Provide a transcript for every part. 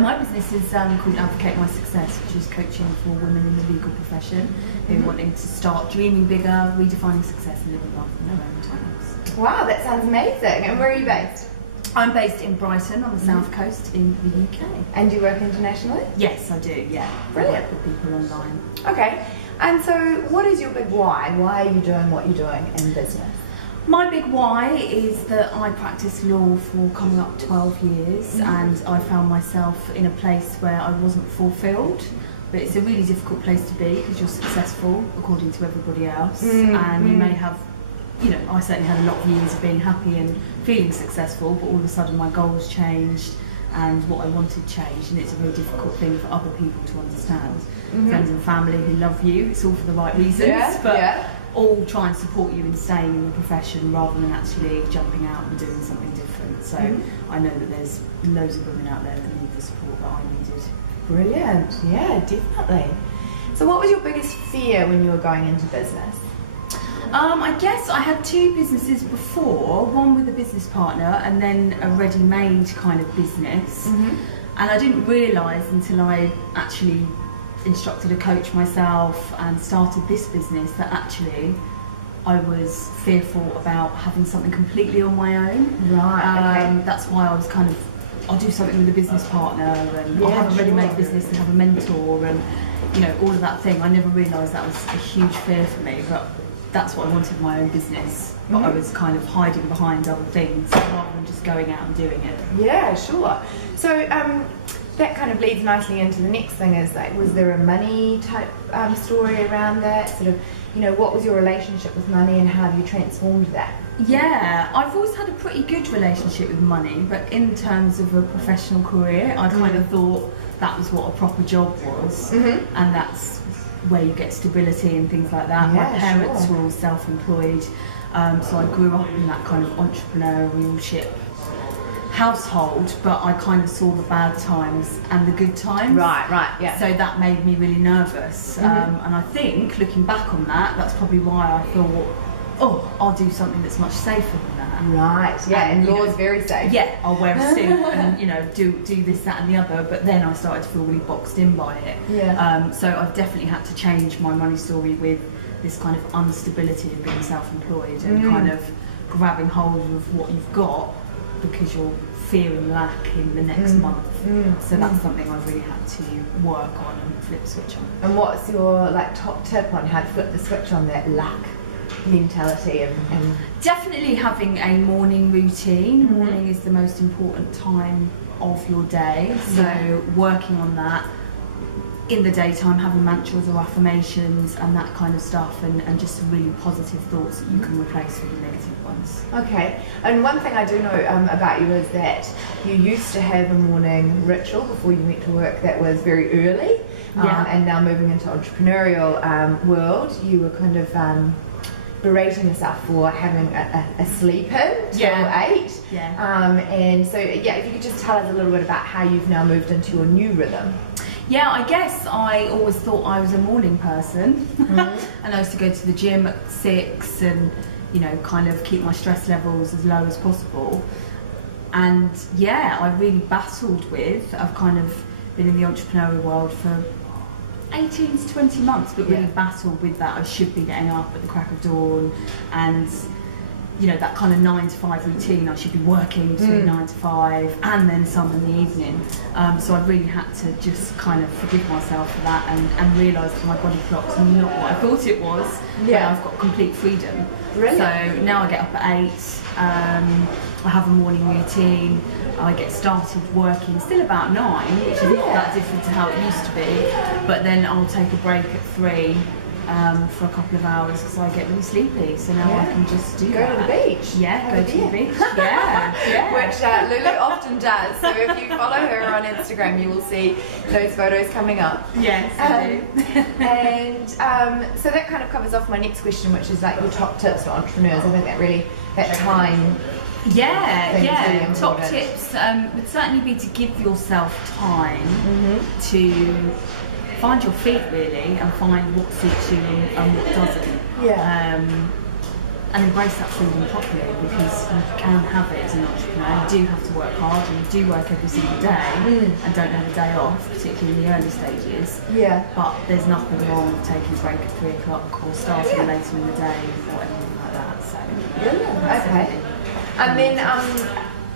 My business is called Advocate My Success, which is coaching for women in the legal profession who are wanting to start dreaming bigger, redefining success and living life on their own terms. Wow, that sounds amazing. And where are you based? I'm based in Brighton on the south coast in the UK. And do you work internationally? Yes, I do, yeah. Brilliant. I work with people online. Okay. And so what is your big why? Why are you doing what you're doing in business? My big why is that I practiced law for coming up 12 years and I found myself in a place where I wasn't fulfilled. But it's a really difficult place to be because you're successful according to everybody else and you may have, you know, I certainly had a lot of years of being happy and feeling successful, but all of a sudden my goals changed and what I wanted changed, and it's a very difficult thing for other people to understand. Friends and family who love you, it's all for the right reasons, but all try and support you in staying in the profession rather than actually jumping out and doing something different. So I know that there's loads of women out there that need the support that I needed. Brilliant, yeah, definitely. So what was your biggest fear when you were going into business? I guess I had two businesses before, one with a business partner and then a ready-made kind of business. And I didn't realise until I actually instructed a coach myself and started this business that actually I was fearful about having something completely on my own. Right, okay. That's why I was kind of, I'll do something with a business partner and I'll have a ready-made business and have a mentor and, you know, all of that thing. I never realised that was a huge fear for me, but that's what I wanted, my own business. But I was kind of hiding behind other things rather than just going out and doing it. Yeah, sure. So that kind of leads nicely into the next thing is like, was there a money type story around that? Sort of, you know, what was your relationship with money and how have you transformed that? Yeah, I've always had a pretty good relationship with money, but in terms of a professional career, I kind of thought that was what a proper job was, and that's where you get stability and things like that. Yeah, my parents were all self-employed, so I grew up in that kind of entrepreneurship household, but I kind of saw the bad times and the good times. Right, yeah. So that made me really nervous, and I think, looking back on that, that's probably why I thought, oh, I'll do something that's much safer than that. Right, yeah, and law's very safe. Yeah, I'll wear a suit and, you know, do this, that and the other, but then I started to feel really boxed in by it. Yeah. So I've definitely had to change my money story with this kind of instability of being self-employed and kind of grabbing hold of what you've got because you're fearing lack in the next month. So that's something I've really had to work on and flip the switch on. And what's your like top tip on how to flip the switch on that lack mentality and definitely having a morning routine. Morning is the most important time of your day, so working on that in the daytime, having mantras or affirmations and that kind of stuff, and just some really positive thoughts that you can replace with the negative ones. Okay, and one thing I do know about you is that you used to have a morning ritual before you went to work that was very early, and now moving into entrepreneurial world, you were kind of berating yourself for having a sleep in till 8. And so if you could just tell us a little bit about how you've now moved into your new rhythm. Yeah, I guess I always thought I was a morning person, and I used to go to the gym at 6 and, you know, kind of keep my stress levels as low as possible. And yeah, I really battled with, I've kind of been in the entrepreneurial world for 18 to 20 months, but really battled with that. I should be getting up at the crack of dawn and, you know, that kind of 9 to 5 routine. I should be working between 9 to 5 and then some in the evening. So I really had to just kind of forgive myself for that and realise that my body clock's not what I thought it was. But I've got complete freedom. Brilliant. So now I get up at 8, I have a morning routine, I get started working still about 9, which is not that different to how it used to be, but then I'll take a break at 3 for a couple of hours because I get really sleepy, so now I can just do that. Go to the beach. Yeah, go to the beach. Yeah. Which Lulu often does, so if you follow her on Instagram you will see those photos coming up. Yes, I do. And so that kind of covers off my next question, which is like your top tips for entrepreneurs. I think that really, that time really top tips would certainly be to give yourself time to find your feet really and find what suits you and what doesn't. and embrace that freedom properly, because you can have it as an entrepreneur. You do have to work hard, and you do work every single day and don't have a day off, particularly in the early stages. Yeah. But there's nothing wrong with taking a break at 3 o'clock or starting later in the day or anything like that. So okay. And then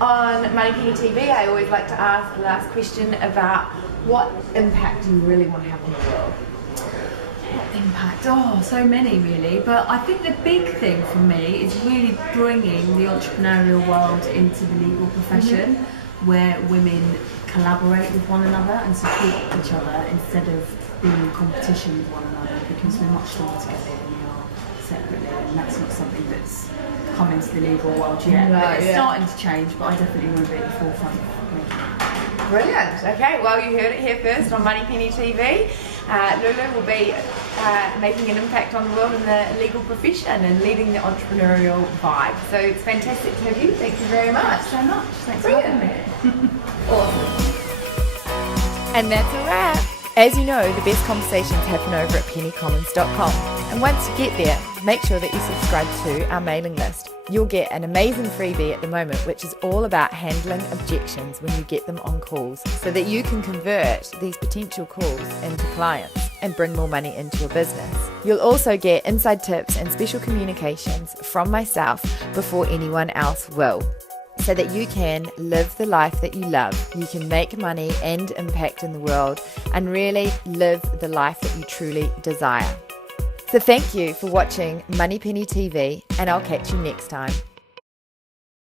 on Money Penny TV, I always like to ask the last question about what impact do you really want to have on the world? What impact? Oh, so many really. But I think the big thing for me is really bringing the entrepreneurial world into the legal profession, where women collaborate with one another and support each other instead of being in competition with one another, because we're much stronger together than we are separately, and that's not something that's come into the legal world yet. But it's starting to change, but I definitely want to be at the forefront of making it. Brilliant. Okay, well, you heard it here first on Money Penny TV. Lulu will be making an impact on the world in the legal profession and leading the entrepreneurial vibe. So it's fantastic to have you. Thank you very much. Thanks so much. Thanks for having me. Awesome. And that's a wrap. As you know, the best conversations happen over at pennycommons.com. And once you get there, make sure that you subscribe to our mailing list. You'll get an amazing freebie at the moment, which is all about handling objections when you get them on calls, so that you can convert these potential calls into clients and bring more money into your business. You'll also get inside tips and special communications from myself before anyone else will, so that you can live the life that you love. You can make money and impact in the world and really live the life that you truly desire. So thank you for watching Money Penny TV, and I'll catch you next time.